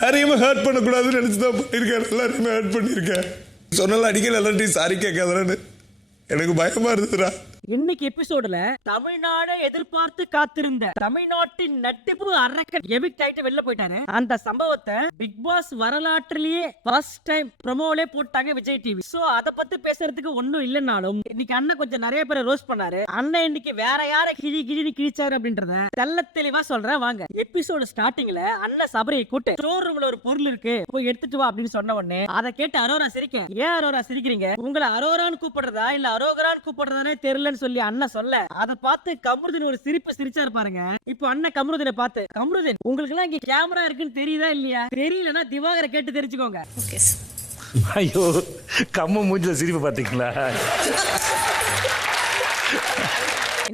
யாரையுமே ஹர்ட் பண்ணக்கூடாதுன்னு நினைச்சுதான் பண்ணியிருக்கேன். எல்லாரையுமே ஹர்ட் பண்ணியிருக்கேன். சொன்னாலும் அடிக்கல எல்லாத்தையும் சாரி கேட்காதன்னு எனக்கு பயமா இருந்துடா. இன்னைக்கு எபிசோடுல தமிழ்நாடு எதிர்பார்த்து காத்திருந்த தமிழ்நாட்டின் நட்டிப்பு அரக்கன் எவிக்ட் ஆயிட்டு வெளில போயிட்டாரு. அந்த சம்பவத்தை பிக் பாஸ் வரலாற்றிலேயே ஃபர்ஸ்ட் டைம் ப்ரோமோலே போட்டாங்க விஜய் டிவி. சோ அத பத்தி பேசுறதுக்கு ஒண்ணும் இல்லைனாலும் இன்னைக்கு அண்ணன் கொஞ்சம் நிறைய பேரை ரோஸ்ட் பண்ணாரு. அண்ணன் இன்னைக்கு வேற யார கிழி கிழிச்சாரு அப்படின்றத தெல்ல தெளிவா சொல்றேன் வாங்க. எபிசோடு ஸ்டார்டிங்ல அண்ணன் சபரியை கூட்டு ஸ்டோர் ரூம்ல ஒரு பொருள் இருக்கு போய் எடுத்துட்டு வா அப்படின்னு சொன்ன உடனே அதை கேட்டு அரோரா சிரிக்க, ஏன் அரோரா சிரிக்கிறீங்க, உங்களை அரோரான்னு கூப்பிடுறதா இல்ல அரோகரான்னு கூப்பிடுறதானே தெரியல சொல்லி அண்ணன் சொல்ல அதை பார்த்து கமருதீன் ஒரு சிரிப்பு சிரிச்சாரு பாருங்க. இப்போ அண்ணன் கமருதீனை பார்த்து, கமருதீன் உங்களுக்கு எல்லாம் இங்க கேமரா இருக்குன்னு தெரியுதா இல்லையா, தெரியலன்னா திவாகரை கேட்டு தெரிஞ்சுக்கோங்க. ஐயோ கம்ம மூஞ்சில சிரிப்பு பாத்தீங்களா?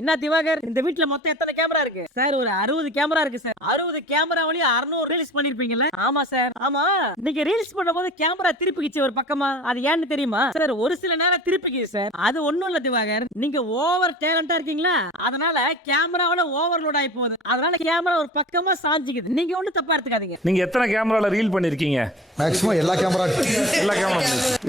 என்ன திவாகர், இந்த வீட்ல மொத்தம் எத்தனை கேமரா இருக்கு சார்? ஒரு 60 கேமரா இருக்கு சார். 60 கேமராவிலயும் 600 ரீல்ஸ் பண்ணிருப்பீங்கல்ல? ஆமா சார். ஆமா, நீங்க ரீல்ஸ் பண்ணும்போது கேமரா திருப்பிக்கிச்சு ஒரு பக்கமா, அது ஏன்னு தெரியுமா சார்? ஒரு சில நேரம் திருப்பிக்குது சார். அது ஒண்ணும் இல்ல திவாகர், நீங்க ஓவர் டேலண்டா இருக்கீங்களா, அதனால கேமராவில ஓவர்லோட் ஆகி போகுது, அதனால கேமரா ஒரு பக்கமா சாஞ்சிக்குது. நீங்க ஒண்ணு தப்பா எடுத்துக்காதீங்க. நீங்க எத்தனை கேமரால ரீல் பண்ணிருக்கீங்க? மேக்ஸிமம் எல்லா கேமரா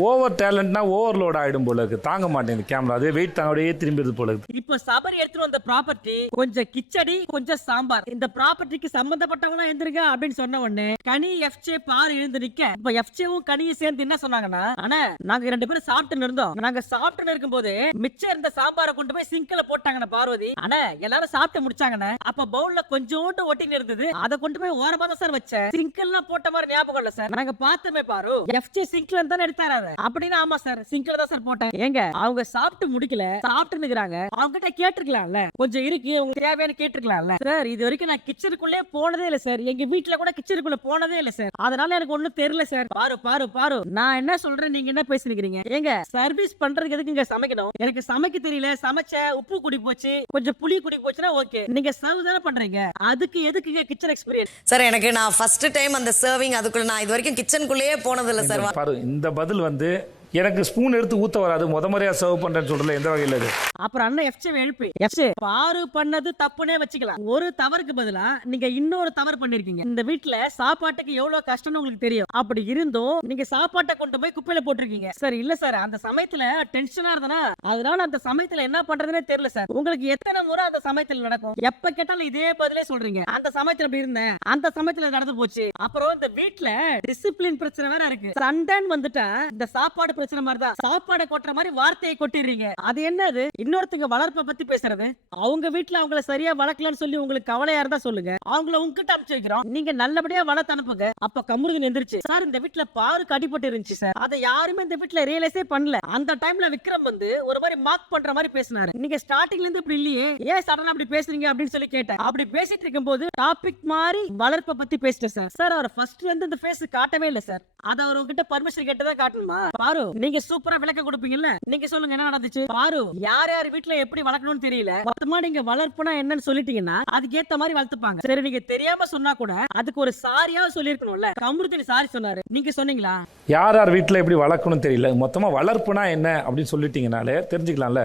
ஓவர் டேலண்ட்னா ஓவர்லோட் ஆயிடும் போல இருக்கு, தாங்க மாட்டேங்குது கேமரா, அதே வெயிட் தாங்கடையே திரும்பிடுது போல இருக்கு. இப்போ சபரி எடுத்துட்டு வந்த ப்ராப்பர்ட்டி கொஞ்சம் கிச்சடி கொஞ்சம் சாம்பார், இந்த ப்ராப்பர்ட்டிக்கு சம்பந்தப்பட்டவங்க எழுந்திருக்க அப்படின்னு சொன்ன உடனே கனி எஃப்ஜே பாரு எழுந்து நிக்க. இப்ப எஃப்ஜேவும் கனியும் சேர்ந்து என்ன சொன்னாங்கன்னா, ஆனா நாங்க 2 பேரும் சாப்பிட்டு இருந்தோம், நாங்க சாப்பிட்டு இருக்கும்போது மிச்சம் இருந்த சாம்பாரை கொண்டு போய் சிங்க்ல போட்டாங்கன்னு பார்வதி. ஆனா எல்லாரும் சாப்பிட்டு முடிச்சாங்கன்னு அப்ப பவுல்ல கொஞ்சோண்டு ஒட்டின்னு இருந்தது, அதை கொண்டு போய் ஓரமா தான் சார் வச்சேன், சிங்க்ல போட்ட மாதிரி ஞாபகம் இல்ல சார், நாங்க பார்த்தோமே பாரு எஃப்ஜே சிங்க்ல இருந்தா எடுத்தாரு அப்படின்னு. ஆமா சார் சிங்க்ல தான் சார் போட்டேன். ஏங்க அவங்க சாப்பிட்டு முடிக்கல, சாப்பிட்டு நிக்கிறாங்க, அவங்க கிட்ட கேட்டிருக்கலாம்ல, கொஞ்சம் இருக்கு உங்களுக்கு தேவையான கேட்டிருக்கலாம்ல சார். இது வரைக்கும் நான் கிச்சனுக்குள்ளே போனதே இல்ல சார், எங்க வீட்டுல கூட கிச்சனுக்குள்ள போனதே இல்ல சார், அதனால எனக்கு ஒண்ணும் தெரியல சார். பாரு பாரு பாரு நான் என்ன சொல்றேன், நீங்க என்ன பேசுறீங்க? ஏங்க சர்வீஸ் பண்றதுக்கு எதுக்கு இங்க சமைக்கணும்? எனக்கு சமைக்க தெரியல, சமைச்ச உப்பு குடி போச்சு கொஞ்சம் புளி குடி போச்சுன்னா ஓகே, நீங்க சர்வ் தானே பண்றீங்க, அதுக்கு எதுக்குங்க கிச்சன் எக்ஸ்பீரியன்ஸ்? சார் எனக்கு நான் ஃபர்ஸ்ட் டைம் அந்த சர்விங், அதுக்குள்ள நான் இது வரைக்கும் கிச்சனுக்குள்ளேயே போனது இல்ல சார். பாரு இந்த பதில் வந்து எனக்கு ஸ்பூன் எடுத்து ஊத்த வராது, முறையா சர்வ் பண்றேன்னு சொல்றதுல எந்த வகையில் அது? அப்புறம் அண்ணன் எஃப்ஜே எழுப்பி, எஃப்ஜே பாரு பண்ணது தப்புனே வச்சுக்கலாம், ஒரு தவறுக்கு பதிலா நீங்க இன்னொரு தவறு பண்ணிருக்கீங்க. இந்த வீட்ல சாப்பாட்டுக்கு எவ்வளவு கஷ்டம்னு உங்களுக்கு தெரியும், அப்படி இருந்தும் நீங்க சாப்பாட்டை கொண்டு போய் குப்பையில போட்டிருக்கீங்க சார். இல்ல சார் அந்த சமயத்துல டென்ஷனா இருந்தனா, அதனால அந்த சமயத்துல என்ன பண்றதுனே தெரியல சார். உங்களுக்கு எத்தனை முறை அந்த சமயத்துல நடக்கும், எப்ப கேட்டாலும் இதே பதிலே சொல்றீங்க, அந்த சமயத்துல அப்படி இருந்தேன், அந்த சமயத்துல நடந்து போச்சு. அப்புறம் இந்த வீட்ல டிசிப்ளின் பிரச்சனை வேற இருக்கு, சண்டைன்னு வந்துட்டா இந்த சாப்பாடு பிரச்சனை மாதிரி தான், சாப்பாடை கொட்டுற மாதிரி வார்த்தையை கொட்டிடுறீங்க. அது என்னது, இன்னொருத்தங்க வளர்ப்பை பத்தி பேசுறது? அவங்க வீட்டுல அவங்கள சரியா வளர்க்கலன்னு சொல்லி உங்களுக்கு கவலையா இருந்தா சொல்லுங்க, அவங்கள உங்ககிட்ட அனுப்பிச்சு வைக்கிறோம், நீங்க நல்லபடியா வளர்த்து அனுப்புங்க. அப்ப கமருதீன் எந்திரிச்சு, சார் இந்த வீட்டுல பாருக்கு அடிபட்டு இருந்துச்சு சார், அதை யாருமே இந்த வீட்டுல ரியலைஸே பண்ணல, அந்த டைம்ல விக்ரம் வந்து ஒரு மாதிரி மார்க் பண்ற மாதிரி பேசினாரு, நீங்க ஸ்டார்டிங்ல இருந்து இப்படி இல்லையே, ஏன் சடனா அப்படி பேசுறீங்க அப்படின்னு சொல்லி கேட்டேன். அப்படி பேசிட்டு இருக்கும் போது டாபிக் மாதிரி வளர்ப்பை பத்தி பேசிட்டேன் சார். சார் அவர் ஃபர்ஸ்ட்ல இருந்து இந்த ஃபேஸ் காட்டவே இல்லை சார், அதை அவர் உங்ககிட்ட பர்மிஷன் கேட்டதான் காட்டணுமா? பாரு நீங்க சூப்பரா விளக்க கொடுப்பீங்கல்ல, நீங்க சொல்லுங்க என்ன நடந்துச்சு? பாரு யார் யார் வீட்டுல எப்படி வளர்க்கணும்னு தெரியல, மொத்தமா நீங்க வளர்ப்புனா என்னன்னு சொல்லிட்டீங்கன்னா அதுக்கு ஏத்த மாதிரி வளர்த்துப்பாங்க. சரி நீங்க தெரியாம சொன்னா கூட அதுக்கு ஒரு சாரியா சொல்லிருக்கணும்ல, கமருதீன் சாரி சொன்னாரு, நீங்க சொன்னீங்களா? யார் யார் வீட்டுல எப்படி வளர்க்கணும் தெரியல, மொத்தமா வளர்ப்புனா என்ன அப்படின்னு சொல்லிட்டீங்கனாலே தெரிஞ்சுக்கலாம்ல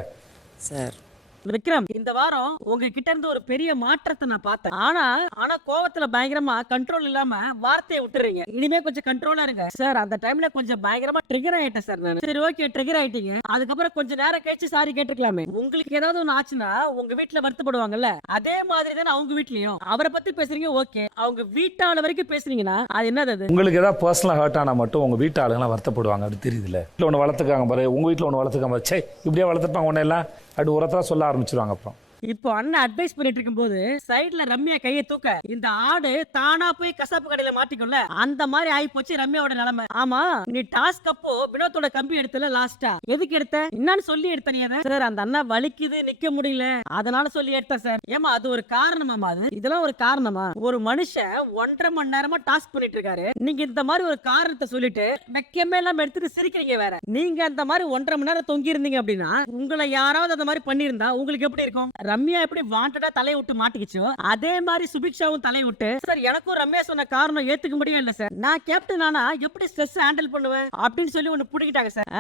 சார். விக்ரம் இந்த வாரம் உங்ககிட்ட இருந்து ஒரு பெரிய மாற்றத்தை நான் பார்த்தேன், ஆனா கோவத்துல பயங்கரமா கண்ட்ரோல் இல்லாம வார்த்தையை விட்டுறீங்க, இனிமே கொஞ்சம் கண்ட்ரோலா இருங்க சார். அந்த டைம்ல கொஞ்சம் பயங்கரமா ட்ரிகர் ஆயிட்டேன் சார் நான். சரி ஓகே ட்ரிகர் ஆயிட்டீங்க, அதுக்கப்புறம் கொஞ்சம் நேரம் கழிச்சு சாரி கேட்டுக்கலாமே. உங்களுக்கு ஏதாவது ஒண்ணு ஆச்சுன்னா உங்க வீட்டுல வருத்தப்படுவாங்கல்ல, அதே மாதிரி தானே அவங்க வீட்லயும் அவரை பத்தி பேசுறீங்க, ஓகே அவங்க வீட்டாள வரைக்கும் பேசுறீங்கன்னா அது என்னது? உங்களுக்கு ஏதாவது பர்சனலா ஹர்ட் ஆனா மட்டும் உங்க வீட்டு ஆளுங்களாம் வருத்தப்படுவாங்க, அது தெரியுதுல்ல. வீட்டுல ஒண்ணு வளர்த்துக்காங்க பாரு, உங்க வீட்டுல ஒண்ணு வளர்த்துக்காங்க பாரு, சே இப்படியே வளர்த்துப்பாங்க உன்ன எல்லாம் அப்படி உரத்தா சொல்ல ஆரம்பிச்சிருவாங்க. அப்புறம் இப்போ அண்ணன் அட்வைஸ் பண்ணிட்டு இருக்கும் போது சைடுல ரம்யா கையை தூக்க, இந்த ஆடு தானா போய் கசாப்பு கடையில மாட்டிக்கும்ல, அந்த மாதிரி ஆயி போச்சு ரம்யாவோட நிலைமை. ஆமா நீ டாஸ்க் அப்போ வினோத்தோட கம்பி எடுத்தல லாஸ்டா, எதுக்கு எடுத்த என்னன்னு சொல்லி எடுத்த நீ? சார் அந்த அண்ணா வலிக்குது நிக்க முடியல அதனால சொல்லி எடுத்த சார். ஏமா அது ஒரு காரணமா? அது இதெல்லாம் ஒரு காரணமா? ஒரு மனுஷன் 1.5 மணி நேரமா டாஸ்க் பண்ணிட்டு இருக்காரு, நீங்க இந்த மாதிரி ஒரு காரணத்தை சொல்லிட்டு வெக்கமே எல்லாம் எடுத்துட்டு சிரிக்கிறீங்க வேற. நீங்க அந்த மாதிரி 1.5 மணி நேரம் தொங்கி இருந்தீங்க அப்படின்னா உங்களை யாராவது அந்த மாதிரி பண்ணிருந்தா உங்களுக்கு எப்படி இருக்கும்? ரம்யா எப்படி வாண்டடா தலையை விட்டு மாட்டிக்கிச்சோ அதே மாதிரி சுபிக்ஷாவும் தலையை விட்டு சார் எனக்கும் ரம்யா சொன்ன காரணம் ஏத்துக்க முடியும் இல்ல சார். நான் கேப்டன் ஆனா எப்படி ஸ்ட்ரெஸ் ஹேண்டில் பண்ணுவேன் அப்படின்னு சொல்லி ஒன்னு புடிக்கிட்டாங்க சார்.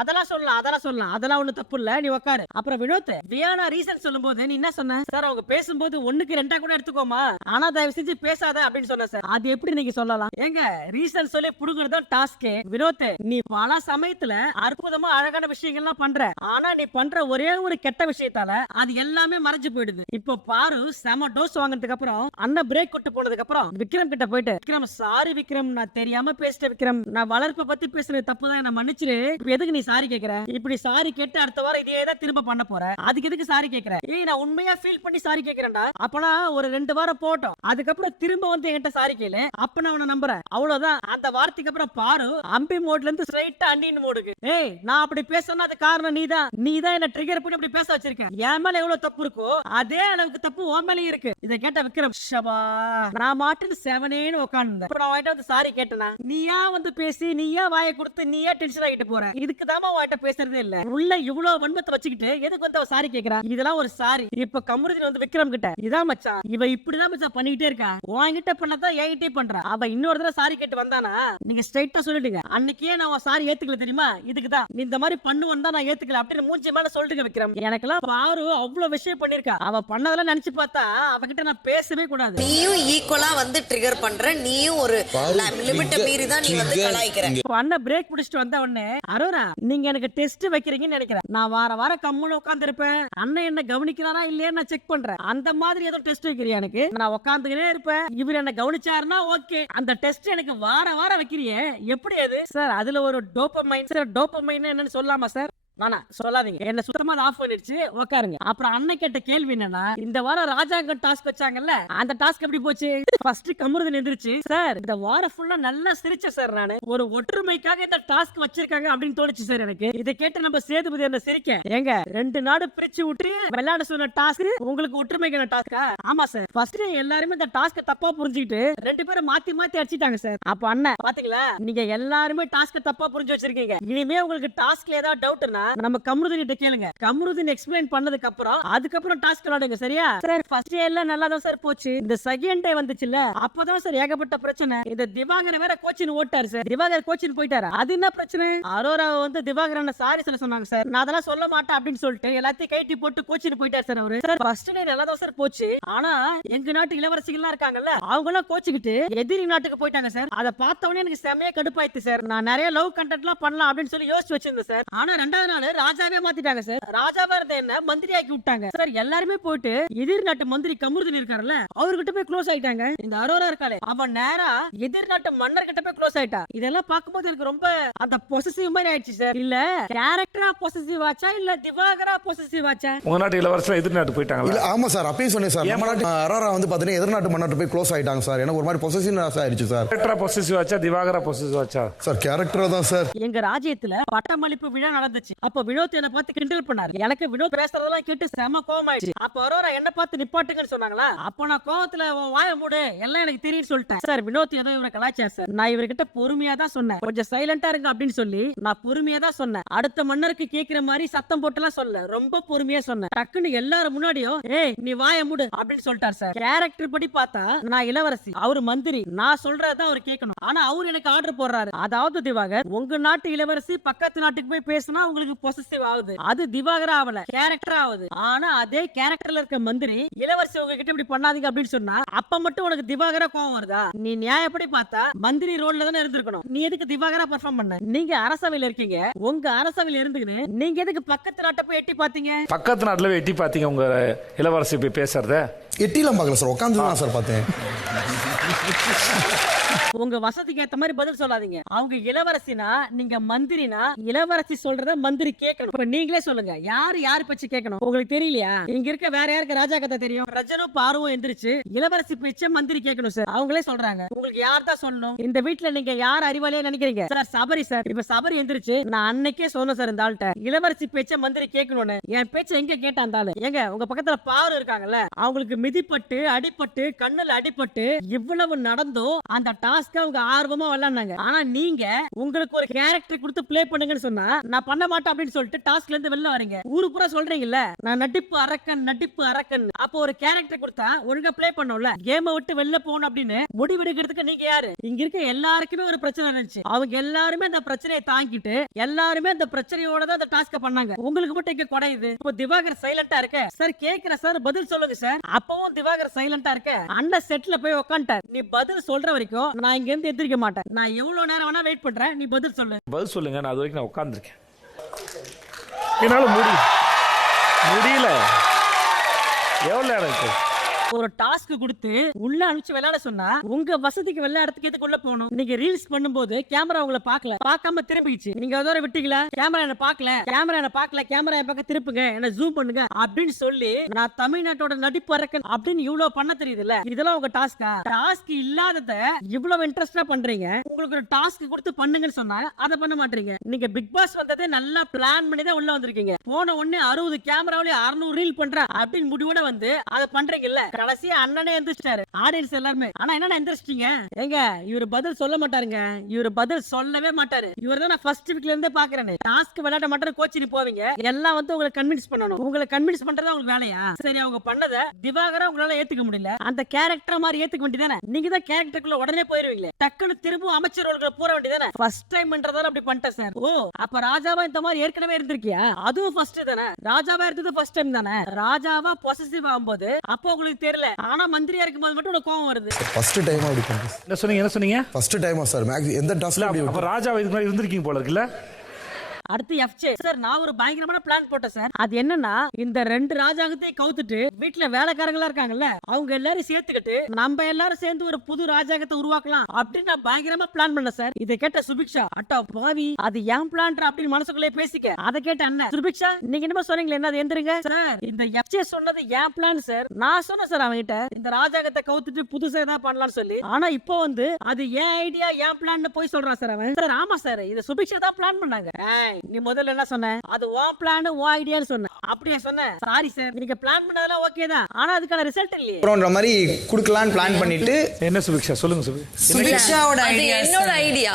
அதெல்லாம் சொல்லலாம் அதெல்லாம் ஒண்ணு தப்பு இல்ல, நீ உட்காரு. அப்புறம் வினோத் வியானா ரீசன் சொல்லும் போது நீ என்ன சொன்ன சார்? அவங்க பேசும்போது 1க்கு 2 கூட எடுத்துக்கோமா, ஆனா தயவு செஞ்சு பேசாத அப்படின்னு சொன்ன சார். அது எப்படி நீங்க சொல்லலாம்? ஏங்க ரீசன் சொல்லி புடுங்குறது தான் டாஸ்க். வினோத் நீ பல சமயத்துல அற்புதமா அழகான விஷயங்கள்லாம் பண்ற, ஆனா நீ பண்ற ஒரே ஒரு கெட்ட விஷயத்தால அது எல்லாமே மறைஞ்சு போயிடுது. இப்போ பாரு செம டோஸ் வாங்கினதுக்கு அப்புறம் அண்ணன் பிரேக் கொட்டு போனதுக்கு அப்புறம் விக்ரம் கிட்ட போயிட்டு விக்ரம் சாரி விக்ரம் நான் தெரியாம பேசிட்டேன் விக்ரம், நான் வளர்ப்பை பத்தி பேசுறது தப்புதான் என்ன மன்னிச்சிரு, எதுக்கு நீ சாரி கேக்குற? இப்படி சாரி கேட்டு அடுத்த வாரம் இதே தான் திரும்ப பண்ண போற, அதுக்கு எதுக்கு சாரி கேக்குற? ஏய் நான் உண்மையா ஃபீல் பண்ணி சாரி கேக்குறேன்டா. அப்பனா ஒரு 2 வாரம் போட்டோம், அதுக்கப்புறம் திரும்ப வந்து என்கிட்ட சாரி கேளு, அப்ப நான் அவனை நம்புறேன். அவ்வளவுதான். அந்த வார்த்தைக்கு அப்புறம் பாரு அம்பி மோட்ல இருந்து ஸ்ட்ரைட்டா அண்ணின் மோடுக்கு. ஏய் நான் அப்படி பேசணும் அது காரணம் நீதான் என்ன ட்ரிகர் பண்ணி அப்படி பேச வச்சிருக்க. என் மேல எவ்வளவு தப்பு இருக்கோ அதே அளவுக்கு தப்பு உன் மேலயும் இருக்கு. இதை கேட்ட விக்ரம் ஷபா நான் மாட்டு 7 உட்கார்ந்து அப்புறம் நான் வந்து சாரி கேட்டனா நீயா வந்து பேசி நீயா வாயை கொடுத்து நீயா டென்ஷன் ஆகிட்டு போற. இதுக்கு தாமா வாய்ட்ட பேசுறதே இல்ல. உள்ள இவ்வளவு வன்மத்தை வச்சுக்கிட்டு எதுக்கு வந்து சாரி கேக்குறா? இதெல்லாம் ஒரு சாரி. இப்ப கமருதீன் வந்து விக்ரம் கிட்ட இதான் மச்சான் இவ இப்படிதான் மச்சான் பண்ணிக்கிட்டே இருக்கா, உன்கிட்ட பண்ணதான் என்கிட்டே பண்றா, அவ இன்னொரு தடவை சாரி கேட்டு வந்தானா நீங்க ஸ்ட்ரைட்டா சொல்லிடுங்க அன்னைக்கே நான் சாரி ஏத்துக்கல தெரியுமா, இதுக்குதான் நீ இந்த மாதிரி பண்ணுவன்னு தான் நான் ஏத்துக்கல அப்படின்னு மூஞ்சி மேல சொல்லிடுங்க விக்ரம். எனக்கெல்லாம் பாரு அவ்வளவு விஷயம் பண்ணிருக்கா, அவ பண்ணதெல்லாம் நினைச்சு பார்த்தா அவகிட்ட நான் பேசவே கூடாது. நீயும் ஈக்குவலா வந்து ட்ரிகர் பண்ற, நீயும் ஒரு லிமிட்ட மீறி தான் நீ வந்து கலாய்க்கிற. அண்ணன் பிரேக் பிடிச்சிட்டு வந்த உடனே அரோரா நீங்க எனக்கு டெஸ்ட் வைக்கிறீங்கன்னு நினைக்கிறேன். நான் வாரம் கம்முன்னு உட்கார்ந்து இருப்பேன், அண்ணன் என்ன கவனிக்கிறாரா இல்லையா நான் செக் பண்றேன். அந்த மாதிரி ஏதோ டெஸ்ட் வைக்கிறியா எனக்கு? நான் உட்காந்துக்கிட்டே இருப்பேன், இவர் என்ன கவனிச்சாருன்னா ஓகே. அந்த டெஸ்ட் எனக்கு வாரம் வைக்கிறியே எப்படி அது சார்? அதுல ஒரு டோபமைன் சார், டோபமைன் என்னன்னு சொல்லாமா சார்? நானா சொல்லாதீங்க, என்ன சுத்தமா ஆஃப் பண்ணிடுச்சு, உட்காருங்க. அப்புறம் அண்ணன் கேட்ட கேள்வி என்னன்னா இந்த வாரம் ராஜாங்க டாஸ்க் வச்சாங்கல்ல அந்த டாஸ்க் எப்படி போச்சு? ஃபர்ஸ்ட் கமருதீன் எந்திரிச்சு சார் இந்த வாரம் ஃபுல்லா நல்லா சிரிச்சேன் சார், நானு ஒரு ஒற்றுமைக்காக இந்த டாஸ்க் வச்சிருக்காங்க அப்படின்னு தோணுச்சு சார் எனக்கு. இதை கேட்டு நம்ம சேதுபதி என்ன சிரிக்க, ஏங்க 2 நாடு பிரிச்சு விட்டு விளையாட சொன்ன டாஸ்க் உங்களுக்கு ஒற்றுமைக்கான டாஸ்கா? ஆமா சார். ஃபர்ஸ்ட் எல்லாருமே இந்த டாஸ்க் தப்பா புரிஞ்சுக்கிட்டு 2 பேரும் மாத்தி அடிச்சிட்டாங்க சார். அப்ப அண்ணன் பாத்தீங்களா நீங்க எல்லாருமே டாஸ்க் தப்பா புரிஞ்சு வச்சிருக்கீங்க, இனிமே உங்களுக்கு டாஸ்க்ல ஏதாவது டவுட்னா நம்ம கமருதீன் கிட்ட கேளுங்க. கமருதீன் எக்ஸ்பிளைன் பண்ணதுக்கு அதுக்கப்புறம் டாஸ்க் விளையாடுங்க சரியா சார்? ஃபர்ஸ்ட் டே எல்லாம் நல்லா தான் சார் போச்சு, இந்த செகண்ட் டே வந்துச்சுல அப்பதான் சார் ஏகப்பட்ட பிரச்சனை. இந்த திவாகர் வேற கோச்சின் ஓட்டாரு சார், திவாகர் கோச்சின் போயிட்டாரு. அது என்ன பிரச்சனை? அரோரா வந்து திவாகர் சாரி சொல்ல சொன்னாங்க சார், நான் அதெல்லாம் சொல்ல மாட்டேன் அப்படின்னு சொல்லிட்டு எல்லாத்தையும் கைட்டி போட்டு கோச்சின் போயிட்டாரு சார் அவரு. சார் ஃபர்ஸ்ட் டே நல்லா தான் சார் போச்சு, ஆனா எங்க நாட்டு இளவரசிகள்லாம் இருக்காங்கல்ல அவங்க எல்லாம் கோச்சிக்கிட்டு எதிரி நாட்டுக்கு போயிட்டாங்க சார். அதை பார்த்தவொடனே எனக்கு செமையா கடுப்பாயிடுச்சு சார். நான் நிறைய லவ் கண்டென்ட் எல்லாம் பண்ணலாம் அப்படின்னு சொல்லி யோசிச்சு வச்சிருந்தேன் சார். ஆனா 2வது நாள் ராஜாவே மாத்திட்டாங்க சார். ராஜாவா இருந்த என்ன மந்திரி ஆக்கி விட்டாங்க சார். எல்லாருமே போயிட்டு எதிர் நாட்டு மந்திரி கமருதீன் இருக்காருல்ல அவர்கிட்ட போய் க்ளோஸ் ஆயிட்டாங்க. இந்த அரோரா இருக்காளே அவன் நேரா எதிர் நாட்டு மன்னர் கிட்ட போய் க்ளோஸ் ஆயிட்டா. இதெல்லாம் பார்க்கும்போது எனக்கு ரொம்ப அந்த பொசசிவ் மாதிரி ஆயிடுச்சு சார். இல்ல கேரக்டரா பொசசிவ் ஆச்சா இல்ல திவாகரா பொசசிவ் ஆச்சா? உங்க நாட்டு இளவரசர் எதிர் நாட்டு போயிட்டாங்க. இல்ல ஆமா சார் அப்பயும் சொன்னேன் சார். நம்ம நாட்டு அரோரா வந்து பாத்தீங்கன்னா எதிர் நாட்டு மன்னர் போய் க்ளோஸ் ஆயிட்டாங்க சார். எனக்கு ஒரு மாதிரி பொசசிவ் ஆயிடுச்சு சார். கேரக்டரா பொசசிவ் ஆச்சா திவாகரா பொசசிவ் ஆச்சா? சார் கேரக்டரா தான் சார். எங்க ராஜ்யத்துல பட்டமளிப்பு விழா நடந்துச்சு. அப்ப வினோத் என்ன பார்த்து கிண்டல் பண்ணாரு. எனக்கு வினோத் பேசுறதெல்லாம் கேட்டு செம கோவம் ஆயிடுச்சு. அப்ப அரோரா என்ன பார்த்து நிப்பாட்டுங்கன்னு சொன்னாங்களா, அப்ப நான் கோவத்துல வாய மூடு எல்லாம் எனக்கு தெரியும் சொல்லிட்டேன் சார். வினோத் ஏதோ இவரை கலாச்சார் சார். நான் இவர்கிட்ட பொறுமையா தான் சொன்னேன், கொஞ்சம் சைலண்டா இருங்க அப்படின்னு சொல்லி நான் பொறுமையா தான் சொன்னேன். அடுத்த மன்னருக்கு கேக்குற மாதிரி சத்தம் போட்டுலாம் சொல்ல, ரொம்ப பொறுமையா சொன்னேன். டக்குன்னு எல்லாரும் முன்னாடியும் ஏய் நீ வாய மூடு அப்படின்னு சொல்லிட்டார் சார். கேரக்டர் படி பார்த்தா நான் இளவரசி, அவரு மந்திரி, நான் சொல்றதான் அவர் கேட்கணும். ஆனா அவர் எனக்கு ஆர்டர் போடுறாரு. அதாவது திவாகர் உங்க நாட்டு இளவரசி பக்கத்து நாட்டுக்கு போய் பேசினா உங்களுக்கு பொசசிவ் ஆகுது, அது திவாகரா ஆகல கேரக்டர் ஆகுது. ஆனா அதே கேரக்டர்ல இருக்க மந்திரி இளவரசி உங்ககிட்ட இப்படி பண்ணாதீங்க அப்படின்னு சொன்னா அப்ப மட்டும் உனக்கு திவாகரா கோவம் வருதா? நீ நியாயப்படி பார்த்தா மந்திரி ரோல்ல தானே இருந்திருக்கணும். நீ எதுக்கு திவாகரா பெர்ஃபார்ம் பண்ண? நீங்க அரசவையில் இருக்கீங்க, உங்க அரசவையில் இருந்துன்னு நீங்க எதுக்கு பக்கத்து நாட்டை போய் எட்டி பாத்தீங்க? பக்கத்து நாட்டுல போய் எட்டி பாத்தீங்க உங்க இளவரசி போய் பேசுறத? எட்டிலாம் பார்க்கல சார், உட்காந்து தான் சார் பார்த்தேன். உங்க வசதிக்கு ஏத்த மாதிரி பதில் சொல்லாதீங்க. அவங்க இளவரசினா நீங்க மந்திரினா இளவரசி சொல்றத மந்திரி கேட்கணும். இப்ப நீங்களே சொல்லுங்க யாரு பேச்சு கேட்கணும்? உங்களுக்கு தெரியலையா? இங்க இருக்க வேற யாருக்கு ராஜா கதை தெரியும்? ரஜனும் பாருவும் எந்திரிச்சு இளவரசி பேச்ச மந்திரி கேட்கணும் சார். அவங்களே சொல்றாங்க. உங்களுக்கு யார் தான் சொல்லணும்? இந்த வீட்டுல நீங்க யார் அறிவாளியா நினைக்கிறீங்க சார்? சபரி சார். இப்ப சபரி எந்திரிச்சு நான் அன்னைக்கே சொன்னேன் சார் இந்த ஆள்கிட்ட இளவரசி பேச்ச மந்திரி கேட்கணும்னு. என் பேச்ச எங்க கேட்டா இருந்தாலும் எங்க உங்க பக்கத்துல பாரு இருக்காங்கல்ல அவங்களுக்கு மிதிப்பட்டு அடிப்பட்டு கண்ணுல அடிப்பட்டு இவ்வளவு நடந்தோ அந்த டாஸ்க் அவங்க ஆர்வமா விளையாடுனாங்க. ஆனா நீங்க உங்களுக்கு ஒரு கேரக்டர் கொடுத்து ப்ளே பண்ணுங்கன்னு சொன்னா நான் பண்ண மாட்டேன் அப்படின்னு சொல்லிட்டு டாஸ்க்ல இருந்து வெளில வரீங்க. ஊரு பூரா சொல்றீங்கல்ல நான் நடிப்பு அரக்கன். அப்போ ஒரு கேரக்டர் கொடுத்தா ஒழுங்கா ப்ளே பண்ணோம்ல, கேமை விட்டு வெளில போகணும் அப்படின்னு முடிவெடுக்கிறதுக்கு நீங்க யாரு? இங்க இருக்க எல்லாருக்குமே ஒரு பிரச்சனை இருந்துச்சு. அவங்க எல்லாருமே அந்த பிரச்சனையை தாங்கிட்டு எல்லாருமே அந்த பிரச்சனையோட தான் அந்த டாஸ்க பண்ணாங்க. உங்களுக்கு மட்டும் இங்க குறையுது. இப்போ திவாகர் சைலண்டா இருக்க சார், கேக்குற சார் பதில் சொல்லுங்க சார். அப்பவும் திவாகர் சைலண்டா இருக்க அண்ணன் செட்ல போய் உட்காந்துட்டார். நீ பதில் சொல்ற வரைக்கும் நான் இங்க இருந்து எந்திரிக்க மாட்டேன். நான் எவ்வளவு நேரம் வேணா வெயிட் பண்றேன், நீ பதில் சொல்லு. பதில் சொல்லுங்க. நான் அது வரைக்கும் நான் உட்காந்துருக்கேன். என்னால முடியல. எவ்வளவு நேரம் இருக்கு? ஒரு டாஸ்க் கொடுத்து உள்ள அனுப்பிச்சு விளையாட சொன்னா உங்க வசதிக்கு விளையாடுறதுக்கு எதுக்குள்ள போகணும்? நீங்க ரீல்ஸ் பண்ணும்போது கேமரா உங்களை பார்க்கல, பார்க்காம திரும்பிச்சு, நீங்க அதோட விட்டீங்களா? கேமரா என்ன பார்க்கல, கேமரா என் பக்கம் திருப்புங்க, என்ன ஜூம் பண்ணுங்க அப்படின்னு சொல்லி நான் தமிழ்நாட்டோட நடிப்பு அரக்கன் அப்படின்னு இவ்வளவு பண்ண தெரியுதுல்ல, இதெல்லாம் உங்க டாஸ்கா? டாஸ்க் இல்லாதத இவ்வளவு இன்ட்ரெஸ்டா பண்றீங்க. உங்களுக்கு ஒரு டாஸ்க் கொடுத்து பண்ணுங்கன்னு சொன்னா அதை பண்ண மாட்டீங்க. நீங்க பிக் பாஸ் வந்ததே நல்லா பிளான் பண்ணி தான் உள்ள வந்திருக்கீங்க. போன உடனே 60 கேமராவிலே 600 ரீல் பண்ற அப்படின்னு முடிவோட வந்து அதை பண்றீங்கல்ல. கடைசியா அண்ணனே எந்திரிச்சிட்டாரு, ஆடியன்ஸ் எல்லாருமே. ஆனா என்ன எந்திரிச்சிட்டீங்க? எங்க இவரு பதில் சொல்ல மாட்டாருங்க, இவரு பதில் சொல்லவே மாட்டாரு. இவர் தான் நான் ஃபர்ஸ்ட் வீக்ல இருந்தே பாக்குறேன். டாஸ்க் விளையாட மாட்டேன் கோச்சிட்டு போவீங்க, எல்லாம் வந்து உங்களை கன்வின்ஸ் பண்ணணும். உங்களை கன்வின்ஸ் பண்றது உங்களுக்கு வேலையா? சரி, அவங்க பண்ணத திவாகரா உங்களால ஏத்துக்க முடியல, அந்த கேரக்டர் மாதிரி ஏத்துக்க வேண்டியதானே? நீங்க தான் கேரக்டருக்குள்ள உடனே போயிருவீங்களே, டக்குனு திரும்ப அமைச்சர் ரோல்களை போற வேண்டியதானே? ஃபர்ஸ்ட் டைம்ன்றதால அப்படி பண்ணிட்டேன் சார். ஓ, அப்ப ராஜாவா இந்த மாதிரி ஏற்கனவே இருந்திருக்கியா? அதுவும் ஃபர்ஸ்ட் தானே? ராஜாவா இருந்தது ஃபர்ஸ்ட் டைம் தானே? ராஜாவா பொசசிவ் ஆகும்போது அப்போ உங்களுக்கு தெரியல, ஆனா மந்திரியா இருக்கும்போது மட்டும் உனக்கு கோவம் வருது. ஃபர்ஸ்ட் டைம் அப்படி பண்ணேன். என்ன சொன்னீங்க? ஃபர்ஸ்ட் டைமா சார்? எந்த டாஸ்க்ல அப்ப ராஜா இதுக்கு முன்னாடி இருந்திருக்கீங்க போல இருக்குல்ல? அடுத்து எஃப்ஜே சார், நான் ஒரு பயங்கரமான பிளான் போட்டேன் சார். அது என்னன்னா, இந்த 2 ராஜாங்கத்தையும் கவுத்துட்டு வீட்டுல வேலைக்காரங்களா இருக்காங்கல்ல அவங்க எல்லாரும் சேர்த்துக்கிட்டு நம்ம எல்லாரும் சேர்ந்து ஒரு புது ராஜாங்கத்தை உருவாக்கலாம் அப்படின்னு நான் பயங்கரமா பிளான் பண்ணேன் சார். இதை கேட்ட சுபிக்ஷா, அட்டா பாவி அது ஏன் பிளான் அப்படின்னு மனசுக்குள்ளே பேசிக்க. அதை கேட்ட அண்ணன், சுபிக்ஷா நீங்க என்ன சொன்னீங்களே, என்ன எந்திருங்க சார், இந்த எஃப்ஜே சொன்னது ஏன் பிளான் சார். நான் சொன்னேன் சார் அவங்கிட்ட இந்த ராஜாங்கத்தை கவுத்துட்டு புதுசா தான் பண்ணலாம்னு சொல்லி. ஆனா இப்போ வந்து அது ஏன் ஐடியா ஏன் பிளான் போய் சொல்றான் சார் அவன். சார் ஆமா சார், இது சுபிக்ஷா தான் பிளான் பண்ணாங்க. நீ முதல்ல என்ன சொன்ன? அது உன் பிளான் உன் ஐடியான்னு சொன்ன. அப்படியே சொன்ன? சாரி சார், நீங்க பிளான் பண்ணதெல்லாம் ஓகே தான், ஆனா அதுக்கான ரிசல்ட் இல்லையே அப்புறம்ன்ற மாதிரி குடுக்கலாம்னு பிளான் பண்ணிட்டு. என்ன சுபிக்ஷா சொல்லுங்க? சுபிக்ஷாவோட ஐடியா, என்னோட ஐடியா.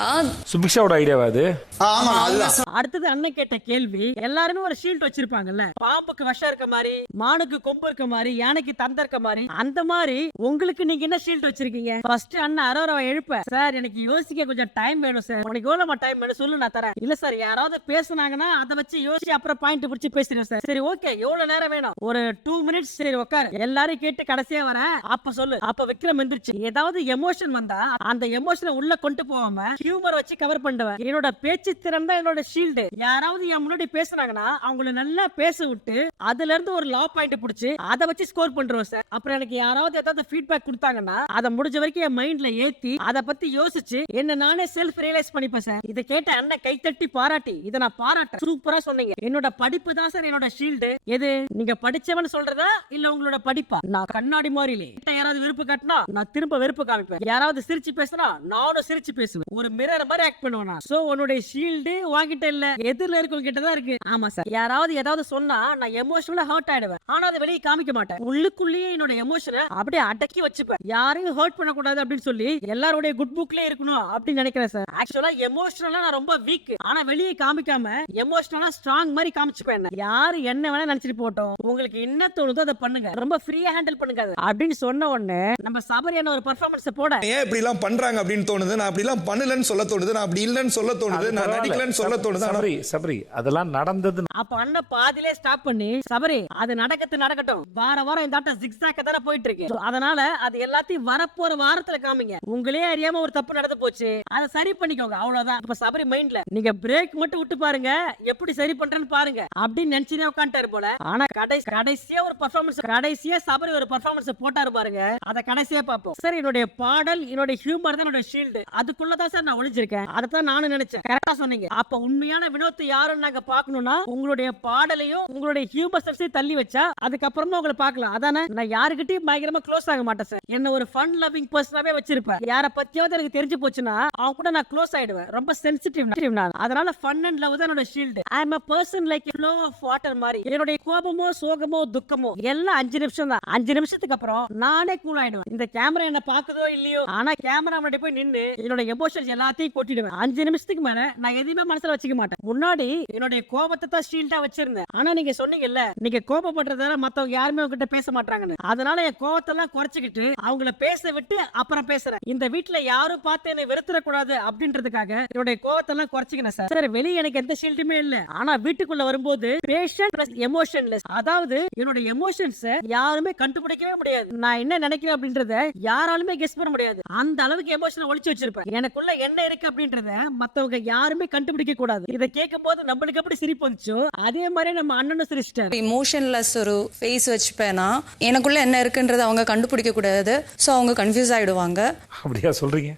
சுபிக்ஷாவோட ஐடியாவா அது? ஆமா, அதுதான். அடுத்தது அண்ணன் கேட்ட கேள்வி, எல்லாருமே ஒரு ஷீல்ட் வச்சிருப்பாங்கல்ல, பாம்புக்கு விஷம் இருக்க மாதிரி, மானுக்கு கொம்பு இருக்க மாதிரி, யானைக்கு தந்தம் இருக்க மாதிரி, அந்த மாதிரி உங்களுக்கு நீங்க என்ன ஷீல்ட் வச்சிருக்கீங்க? ஃபர்ஸ்ட் அண்ணன் அரோராவை எழுப்ப, சார் எனக்கு யோசிக்க கொஞ்சம் டைம் வேணும் சார். உனக்கு எவ்வளவு டைம் வேணும் சொல்லு, நான் தரேன். இல்ல சார், யாராவது பேசுனாங்கன்னா அதை வச்சு யோசிச்சு அப்புறம் பாயிண்ட் பிடிச்சி பேசுறேன் சார். சரி ஓகே, எவ்வளவு நேரம் வேணும்? ஒரு 2 மினிட்ஸ். சரி உட்காரு, எல்லாரும் கேட்டு கடைசியா வரேன் அப்ப சொல்லு. அப்ப விக்ரம் எந்திரிச்சு, ஏதாவது எமோஷன் வந்தா அந்த எமோஷனை உள்ள கொண்டு போகாம ஹியூமர் வச்சு கவர் பண்ணுவேன். என்னோட பேச்சு திறன் தான் என்னோட ஷீல்டு. யாராவது என் முன்னாடி பேசுனாங்கன்னா அவங்கள நல்லா பேச விட்டு அதுல இருந்து ஒரு லா பாயிண்ட் பிடிச்சி அதை வச்சு ஸ்கோர் பண்றோம் சார். அப்புறம் எனக்கு யாராவது ஏதாவது ஃபீட்பேக் கொடுத்தாங்கன்னா அதை முடிஞ்ச வரைக்கும் என் மைண்ட்ல ஏத்தி அதை பத்தி யோசிச்சு என்ன நானே செல்ஃப் ரியலைஸ் பண்ணிப்பேன் சார். இதை கேட்ட அண்ணன் கைத்தட்டி பாராட்டி, இதை நான் பாராட்ட சூப்பரா சொன்னீங்க. என்னோட படிப்பு தான் சார் என்னோட ஷீல்டு. எது நீங்க படிச்சவன்னு சொல்றதா இல்ல உங்களோட படிப்பா? நான் கண்ணாடி மாதிரிலே யாராவது வெறுப்பு காட்டினா நான் திரும்ப வெறுப்பு காமிப்பேன், யாராவது சிரிச்சு பேசினா நானும் சிரிச்சு பேசுவேன், ஒரு மிரர் மாதிரி ஆக்ட் பண்ணுவேன். சோ உன்னுடைய ஷீல்டு வாங்கிட்ட இல்ல, எதிரில இருக்கவங்க கிட்ட தான் இருக்கு. ஆமா சார், யாராவது ஏதாவது சொன்னா நான் எமோஷனலா ஹர்ட் ஆயிடுவேன், ஆனா அதை வெளியே காமிக்க மாட்டேன். உள்ளுக்குள்ளேயே என்னோட எமோஷனை அப்படியே அடக்கி வச்சுப்பேன். யாரையும் ஹர்ட் பண்ண கூடாது அப்படின்னு சொல்லி எல்லாரோட குட் புக்லயே இருக்கணும் அப்படின்னு நினைக்கிறேன் சார். ஆக்சுவலா எமோஷனலா நான் ரொம்ப வீக், ஆனா வெளியே காமிக்காம எமோஷனலா ஸ்ட்ராங் மாதிரி காமிச்சுப்பேன். யாரு என்ன வேணா நினைச்சிட்டு போட்டோம், உங்களுக்கு என்ன தோணுதோ அதை பண்ணுங்க, ரொம்ப ஃப்ரீயா ஹேண்டில் பண்ணுங்க அப்படின்னு சொன்ன உடனே நம்ம சபரியான ஒரு பெர்ஃபார்மன்ஸ் போட ஏன் இப்படி எல்லாம் பண்றாங்க அப்படின்னு தோணுது. நான் அப்படி எல்லாம் பண்ணலன்னு சொல்ல தோணுது, நான் அப்படி இல்லன்னு சொல்ல தோணுது, நான் நடிக்கலன்னு சொல்ல தோணுது. சபரி அதெல்லாம் நடந்தது. அப்ப அண்ணன் பாதியிலே ஸ்டாப் பண்ணி, சபரி அது நடக்கட்டும், வாரம் இந்த ஆட்டம் ஜிக்ஸாக்க தான போயிட்டு இருக்கு, அதனால அது எல்லாத்தையும் வரப்போற வாரத்துல காமிங்க. உங்களே அறியாம ஒரு தப்பு நடந்து போச்சு, அதை சரி பண்ணிக்கோங்க, அவ்வளவுதான். இப்ப சபரி மைண்ட்ல நீங்க பிரேக் மட்டும் விட்டு பாருங்க, எப்படி சரி பண்றேன்னு பாருங்க அப்படின்னு நினைச்சுனே உட்காந்துட்டாரு போல. ஆனா கடைசியா ஒரு பெர்ஃபார்மன்ஸ், கடைசியா சபரி ஒரு பெர்ஃபார்மன்ஸ் போட்டாரு பாருங்க, அதை கடைசியா பார்ப்போம். சார் என்னுடைய பாடல் என்னுடைய ஹியூமர் தான் என்னோட ஷீல்டு, அதுக்குள்ளதான் சார் நான் ஒளிஞ்சிருக்கேன், அதைத்தான் நானும் நினைச்சேன். கரெக்டா தான் சொன்னீங்க. அப்ப உண்மையான வினோத் யாருன்னு நாங்க பார்க்கணும்னா உங்களுடைய பாடலையும் உங்களுடைய ஹியூமர் சென்ஸையும் தள்ளி வச்சா அதுக்கப்புறம் தான் உங்களை பார்க்கலாம். அதானே? நான் யாருக்கிட்டையும் பயங்கரமா க்ளோஸ் ஆக மாட்டேன் சார். என்ன ஒரு ஃபன் லவ்விங் பர்சனாவே வச்சிருப்பேன். யார பத்தியாவது எனக்கு தெரிஞ்சு போச்சுன்னா அவங்க கூட நான் க்ளோஸ் ஆயிடுவேன். ரொம்ப சென்சிட்டிவ் நான். அதனால ஃபன் அண்ட் லவ் தான் என்னோட shield. I am a person like a flow of water மாதிரி. என்னுடைய கோபமோ சோகமோ துக்கமோ எல்லாம் 5 நிமிஷம் தான். 5 நிமிஷத்துக்கு அப்புறம் நானே கூல் ஆயிடுவேன். இந்த கேமரா என்ன பாக்குதோ இல்லையோ, ஆனா கேமரா முன்னாடி போய் நின்னு என்னோட எமோஷன்ஸ் எல்லாத்தையும் கொட்டிடுவேன். 5 நிமிஷத்துக்கு மேல நான் எதையுமே மனசுல வச்சுக்க மாட்டேன். முன்னாடி என்னுடைய கோபத்தை தான் ஷீல்டா வச்சிருந்தேன். ஆனா நீங்க சொன்னீங்கல்ல, நீங்க கோபப்படுறதால மத்தவங்க யாருமே உங்ககிட்ட பேச மாட்டாங்கன்னு. அதனால என் கோபத்தெல்லாம் குறைச்சிக்கிட்டு அவங்கள பேச விட்டு அப்புறம் பேசுறேன். இந்த வீட்டுல யாரும் பார்த்து என்னை வெறுத்துறக்கூடாது அப்படின்றதுக்காக என்னுடைய கோபத்தெல்லாம் குறைச்சிக்கிறேன் சார். சார் வெளியே எனக்கு எந்த ஷீல்டுமே இல்ல. ஆனா வீட்டுக்குள்ள வரும்போது பேஷண்ட் பிளஸ் எமோஷன்லெஸ். அதாவது என்னோட எமோஷன்ஸ் யாருமே கண்டுபிடிக்கவே முடியாது. நான் என்ன நினைக்கிறேன் அப்படின்றத யாராலுமே கெஸ் பண்ண முடியாது. அந்த அளவுக்கு எமோஷனை ஒளிச்சு வச்சிருப்பேன். எனக்குள்ள என்ன இருக்கு அப்படின்றத மத்தவங்க யாருமே கண்டுபிடிக்க கூடாது. இதை கேட்கும் போது நம்மளுக்கு எப்படி சிரிப்பு வந்துச்சோ அதே மாதிரி நம்ம அண்ணனும் சிரிச்சிட்டாரு. இமோஷன்லெஸ் ஒரு ஃபேஸ் வச்சுப்பேனா எனக்குள்ள என்ன இருக்குன்றத அவங்க கண்டுபிடிக்க கூடாது. ஸோ அவங்க கன்ஃபியூஸ் ஆயிடுவாங்க. அப்படியா சொல்றீங்க?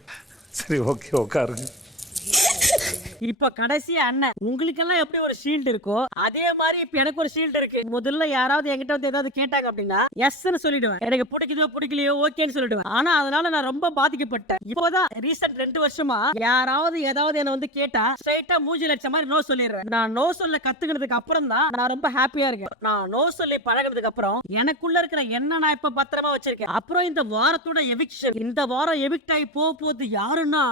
சரி, ஓகே, உட்காருங்க. இப்ப கடைசி அண்ணன் உங்களுக்கெல்லாம் எப்படி ஒரு ஷீல்டு இருக்கோ அதே மாதிரி இப்ப எனக்கு ஒரு ஷீல்டு இருக்கு. முதல்ல யாராவது என்கிட்ட வந்து ஏதாவது கேட்டாங்க அப்படின்னா எஸ்ன்னு சொல்லிடுவேன். எனக்கு பிடிக்குதோ பிடிக்கலையோ ஓகேன்னு சொல்லிடுவேன். ஆனா அதனால நான் ரொம்ப பாதிக்கப்பட்டேன். இப்போதான் ரீசெண்ட் 2 வருஷமா யாராவது ஏதாவது என்ன வந்து கேட்டா ஸ்ட்ரைட்டா மூஞ்சி லட்சம் மாதிரி நோ சொல்லிடுறேன். நான் நோ சொல்ல கத்துக்கினதுக்கு அப்புறம் தான் நான் ரொம்ப ஹாப்பியா இருக்கேன். நான் நோ சொல்லி பழகினதுக்கு அப்புறம் எனக்குள்ள இருக்கிற என்ன நான் இப்ப பத்திரமா வச்சிருக்கேன். அப்புறம் இந்த வாரத்தோட எவிக்ஷன். இந்த வாரம் எவிக்ட் ஆகி போகுது யாருன்னா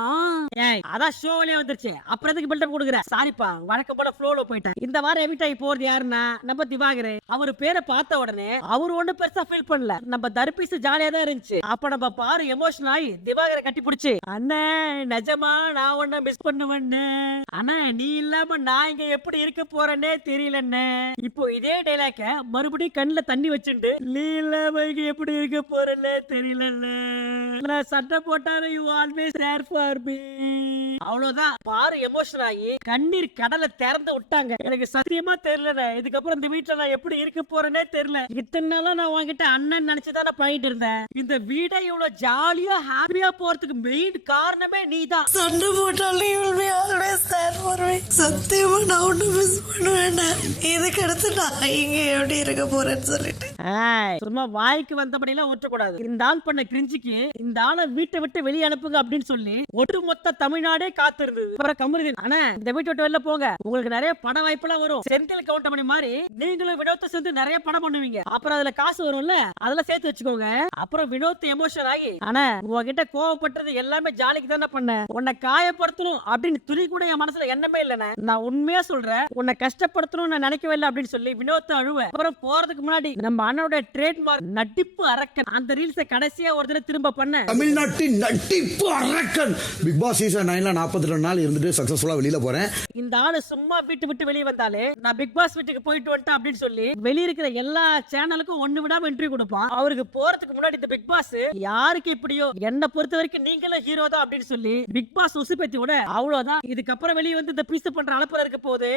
அதான் ஷோவிலே வந்துருச்சு. அப்புறம் பில்டப் கொடுக்குற சாரிப்பா வழக்கம் போல ஃப்ளோல போயிட்டேன். இந்த வாரம் எவிக்ட் ஆகி போறது யாருன்னா நம்ம திவாகர். அவர் பேரை பார்த்த உடனே அவர் ஒண்ணு பெருசா ஃபீல் பண்ணல. நம்ம தர்பீஸ் ஜாலியா தான் இருந்துச்சு. அப்ப நம்ம பாரு எமோஷன் ஆகி திவாகரை கட்டி பிடிச்சு அண்ணே நிஜமா நான் ஒன்ன மிஸ் பண்ணுவேன்னு. அண்ணா நீ இல்லாம நான் இங்க எப்படி இருக்க போறேன்னே தெரியலன்னு. இப்போ இதே டைலாக்க மறுபடியும் கண்ணுல தண்ணி வச்சுட்டு நீ இல்லாம இங்க எப்படி இருக்க போறேன்னே தெரியலன்னு. நான் சட்டை போட்டாரு you always there for me. அவ்வளவுதான். பாரு எமோஷன் ஆகி கண்ணீர் கடலை திறந்து விட்டாங்க. எனக்கு சத்தியமா தெரியல இதுக்கப்புறம் இந்த வீட்டுல நான் எப்படி இருக்க போறேன்னே தெரியல. இத்தனை நாளா நான் வாங்கிட்ட அண்ணன் நினைச்சுதான் நான் பண்ணிட்டு இருந்தேன். இந்த வீடை இவ்வளவு ஜாலியா ஹாப்பியா போறதுக்கு மெயின் காரணமே நீதான். சண்டை போட்டாலும் சத்தியமா நான் ஒண்ணு மிஸ் பண்ணுவேன். இதுக்கு அடுத்து நான் இங்க எப்படி இருக்க போறேன்னு சொல்லிட்டு சும்மா வாய்க்கு வந்தபடி எல்லாம் ஒற்றக்கூடாது. இந்த ஆள் பண்ண கிரிஞ்சிக்கு இந்த ஆளை வீட்டை விட்டு வெளியே அனுப்புங்க அப்படின்னு சொல்லி ஒட்டுமொத்த தமிழ்நாடே காத்து இருந்தது. ஆனா இந்த வீட்டை விட்டு வெளில போங்க, உங்களுக்கு நிறைய பட வாய்ப்பெல்லாம் வரும். செந்தில் கவுண்டமணி மாதிரி நீங்களும் வினோத்தை சேர்ந்து நிறைய படம் பண்ணுவீங்க. அப்புறம் அதுல காசு வரும்ல, அதெல்லாம் சேர்த்து வச்சுக்கோங்க. அப்புறம் வினோத் எமோஷன் ஆகி ஆனா உங்ககிட்ட கோவப்பட்டது எல்லாமே ஜாலிக்கு தானே பண்ண. உன்னை காயப்படுத்தணும் அப்படின்னு துளி கூட என் மனசுல எண்ணமே இல்லைன்னு நான் உண்மையா சொல்றேன். உன்னை கஷ்டப்படுத்தணும் நான் நினைக்கவே இல்லை அப்படின்னு சொல்லி வினோத் அழுவேன். அப்புறம் போறதுக்கு முன்னாடி நம்ம அண்ணனோட ட்ரேட்மார்க் நட்டிப்பு அரக்கன் அந்த ரீல்ஸை கடைசியா ஒரு தடவை திரும்ப பண்ண. தமிழ்நாட்டின் நட்டிப்பு அரக்கன் பிக் பாஸ் சீசன் 9ல 42 நாள் இருந்துட்டு சக்சஸ்ஃபுல்லா வெளியில போறேன். இந்த ஆளு சும்மா வீட்டு விட்டு வெளியே வந்தாலே நான் பிக் பாஸ் வீட்டுக்கு போயிட்டு வந்துட்டேன் அப்படின்னு சொல்லி வெளிய இருக்கிற எல்லா சேனலுக்கும் ஒண்ணு விடாம இன்டர்வியூ கொடுப்பான். அவருக்கு போறதுக்கு முன்னாடி இந்த பிக் பாஸ் யாருக்கு எப்படியோ என்ன பொறுத்த வரைக்கும் நீங்களும் ஹீரோ தான் அப்படின்னு சொல்லி பிக் பாஸ் உசுப்பேத்தி விட அவ்வளவுதான். இதுக்கப்புறம் வெளியே வந்து இந்த பீஸ் பண்ற அலப்பற இருக்க போது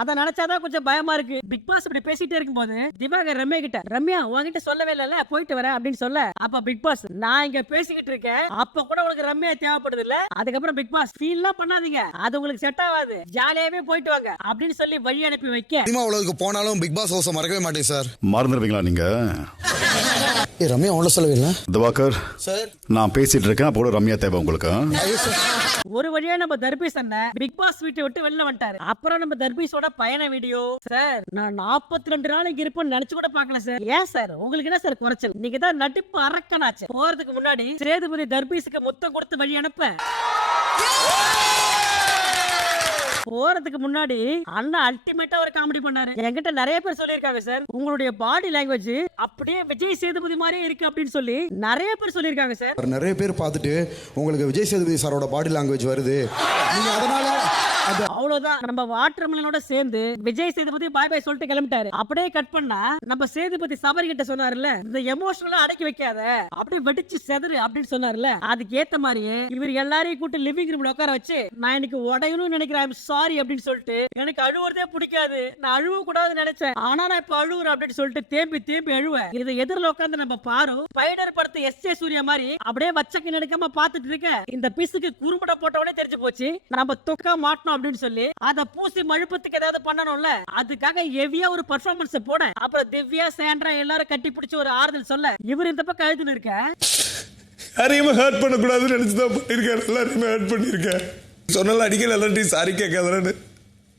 அதை நினைச்சாதான் கொஞ்சம் பயமா இருக்கு. பிக் பாஸ் இப்படி பேசிட்டே இருக்கும் போது திவாகர் ரம்யா கிட்ட ரம்யா உங்ககிட்ட சொல்லவே இல்ல போயிட்டு வரேன் அப்படின்னு சொல்ல, அப்ப பிக் பாஸ் நான் இங்க பேசிக்கிட்டு இருக்கேன் அப்ப கூட உங்களுக்கு ரம்யா தேவைப்படுது இல்ல. அதுக்கப்புறம் பிக் பாஸ் ஃபீல்லாம் பண்ணாதீங்க, அது உங்களுக்கு செட் ஆகாது, ஜாலியாவே போயிட்டு வாங்க அப்படின்னு சொல்லி வழி அனுப்பி வைக்க. சினிமா உலகுக்கு போனாலும் பிக் பாஸ் ஹவுஸை மறக்கவே மாட்டேன் சார். மறந்துடுவீங்களா நீங்க? ரம்யா உள்ள சொல்லவே இல்லை திவாகர் சார், நான் பேசிட்டு இருக்கேன். அப்போ ரம்யா தேவை உங்களுக்கு. ஒரு வழியா நம்ம தர்பீஸ் அண்ணன் பிக் பாஸ் வீட்டை விட்டு வெளில வந்துட்டாரு. அப்புறம் நம்ம தர்பீஸோட பயண வீடியோ சார் நான் 42 நாளைக்கு இருப்பேன்னு நினைச்சு கூட பாக்கல சார். ஏன் சார் உங்களுக்கு என்ன சார் குறைச்சல்? நீங்க தான் நடிப்பு அரக்கனாச்சு. போறதுக்கு முன்னாடி சேதுபதி தர்பீஸுக்கு முத்தம் கொடுத்து வழி அனுப்ப போறதுக்கு முன்னாடி அண்ணா அல்டிமேட்டா ஒரு காமெடி பண்ணாரு. என்கிட்ட நிறைய பேர் சொல்லியிருக்காங்க சார் உங்களுடைய பாடி லாங்குவேஜ் அப்படியே விஜய் சேதுபதி மாதிரியே இருக்கு அப்படின்னு சொல்லி நிறைய பேர் சொல்லியிருக்காங்க சார். நிறைய பேர் பார்த்துட்டு உங்களுக்கு விஜய் சேதுபதி சாரோட பாடி லாங்குவேஜ் வருது, நீங்க அதனால அவ்வளவுதான். நம்ம வாட்டர்மெலனோட சேர்ந்து விஜய் சேதுபதி பாய் பாய் சொல்லிட்டு கிளம்பிட்டாரு. அப்படியே கட் பண்ணா நம்ம சேதுபதி சபரி கிட்ட சொன்னாருல்ல இந்த எமோஷனலா அடக்கி வைக்காத அப்படியே வெடிச்சு செதறு அப்படின்னு சொன்னாருல்ல. அதுக்கு ஏத்த மாதிரியே இவர் எல்லாரையும் கூட்டி லிவிங் ரூம்ல உட்கார வச்சு நான் இன்னைக்கு உடையணும்னு நினைக்கிறேன் சாரி அப்படின்னு சொல்லிட்டு எனக்கு அழுவுறதே பிடிக்காது நான் அழுவ கூடாதுன்னு நினைச்சேன் ஆனா நான் இப்ப அழுவுறேன் அப்படின்னு சொல்லிட்டு தேம்பி தேம்பி அழுவேன். இதை எதிரில் உட்காந்து நம்ம பாரு ஸ்பைடர் படத்தை எஸ்.ஏ. சூர்யா மாதிரி அப்படியே வச்சக்கு நடக்காம பாத்துட்டு இருக்க. இந்த பீஸுக்கு குறும்பட போட்டவனே தெரிஞ்சு போச்சு நம்ம தொக்கா மாட்டணும் அப்படின்னு சொல்லி அத பூசி மழுப்பத்துக்கு ஏதாவது பண்ணணும்ல, அதுக்காக ஹெவியா ஒரு பெர்ஃபார்மன்ஸ் போட, அப்புறம் திவ்யா சாண்ட்ரா எல்லாரும் கட்டி பிடிச்சு ஒரு ஆறுதல் சொல்ல, இவர் இந்த பக்கம் எழுதுன்னு இருக்க. யாரையுமே ஹர்ட் பண்ணக்கூடாதுன்னு நினைச்சு தான் பண்ணியிருக்கேன். எல்லாரையுமே ஹர்ட் பண்ணியிருக்கேன். சொன்னால அடிக்கல எல்லார்ட்டையும் சாரி கேட்காதன்னு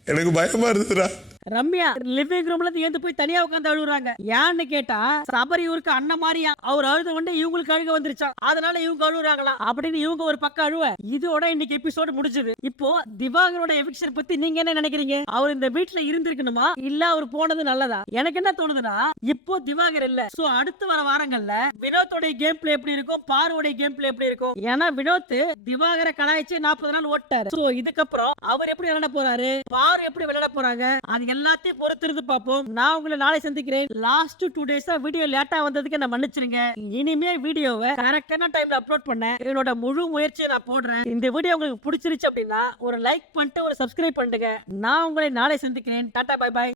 எனக்கு பயமா இருந்துதுடா. ரம்யா லிவிங் ரூம்ல இருந்து ஏந்து போய் தனியா உட்கார்ந்து அழுகுறாங்க. ஏன்னு கேட்டா சபரி இவருக்கு அண்ணன் மாதிரியா, அவர் அழுத உடனே இவங்களுக்கு அழுக வந்துருச்சான், அதனால இவங்க அழுகுறாங்களாம் அப்படின்னு இவங்க ஒரு பக்கம் அழுவ. இதோட இன்னைக்கு எபிசோடு முடிஞ்சது. இப்போ திவாகரோட எவிக்ஷன் பத்தி நீங்க என்ன நினைக்கிறீங்க? அவர் இந்த வீட்டுல இருந்திருக்கணுமா இல்ல அவர் போனது நல்லதா? எனக்கு என்ன தோணுதுன்னா, இப்போ திவாகர் இல்ல, சோ அடுத்து வர வாரங்கள்ல வினோத்தோட கேம் பிளே எப்படி இருக்கும், பாருவோட கேம் பிளே எப்படி இருக்கும்? ஏன்னா வினோத் திவாகரை கலாய்ச்சி 40 நாள் ஓட்டாரு. சோ இதுக்கப்புறம் அவர் எப்படி விளையாட போறாரு, பாரு எப்படி விளையாட போறாங்க, அது எல்லாத்தையும் பொறுத்திருந்து பார்ப்போம். நான் உங்களை நாளை சந்திக்கிறேன். லாஸ்ட் 2 டேஸா வீடியோ லேட்டா வந்ததுக்கு நான் மன்னிச்சிருங்க. இனிமே வீடியோவை கரெக்டான டைம்ல அப்லோட் பண்ண என்னோட முழு முயற்சியை நான் போடுறேன். இந்த வீடியோ உங்களுக்கு பிடிச்சிருச்சு அப்படின்னா ஒரு லைக் பண்ணிட்டு ஒரு சப்ஸ்கிரைப் பண்ணுங்க. நான் உங்களை நாளை சந்திக்கிறேன். Tata bye by.